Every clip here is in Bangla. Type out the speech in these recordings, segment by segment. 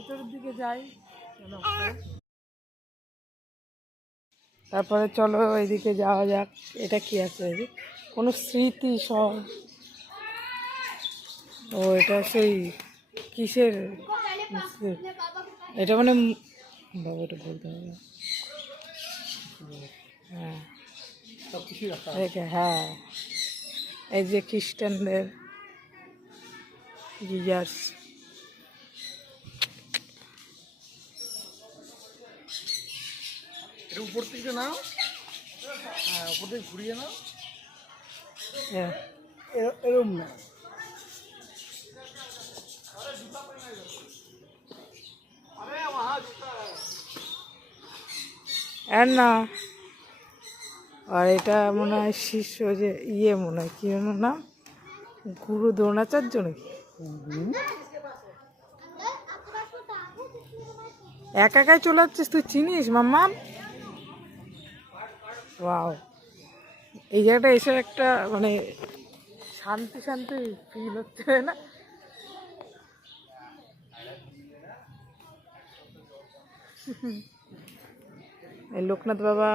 ভেতরের দিকে যাই। তারপরে চলো এইদিকে যাওয়া যাক। এটা কি আছে? কোনো স্মৃতি সব। ও এটা সেই কিসের? এটা মানে বাবা এটা বলতে হবে। হ্যাঁ হ্যাঁ, এই যে খ্রিস্টানদের জিজার্স। উপর থেকে নাও, হ্যাঁ উপর থেকে ঘুরিয়ে নাও, এরকম না। আর না, আর এটা মনে হয় শিষ্য যে ইয়ে মনে হয় কি যেন নাম, গুরু দ্রোণাচার্য নাকি? একা একাই চলে যাচ্ছিস তুই, চিনিস মাম্মা? ওয়াও, এই জায়গাটা এসে একটা মানে শান্তি শান্তি ফিল হচ্ছে না? এই লোকনাথ বাবা,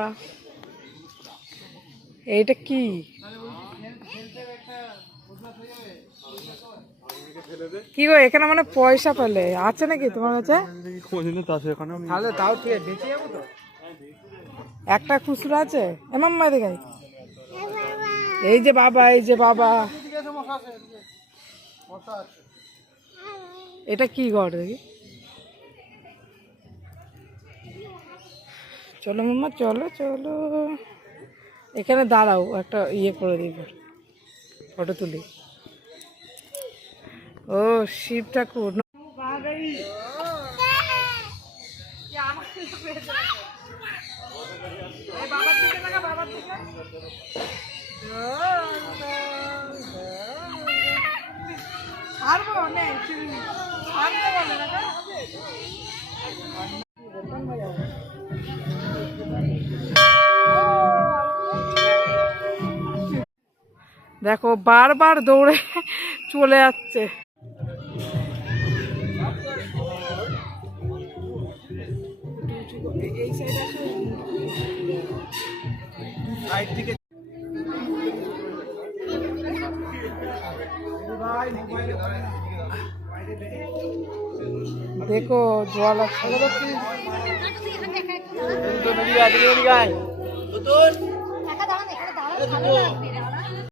এইটা কি? কি গো এখানে মানে পয়সা পেলে আছে নাকি তোমার কাছে? তাহলে তাও ঠিক আছে, বেঁচে যাবো তো। একটা খুচরো আছে? মাম্মা দেখাই। এই যে বাবা, এই যে বাবা, এটা কি ঘর দেখি? চলো মাম্মা, চলো চলো, এখানে দাঁড়াও, একটা ইয়ে করে দিই, ফটো তুলি। ও শিব ঠাকুর। দেখো বারবার দৌড়ে চলে যাচ্ছে। দেখো জল আছে।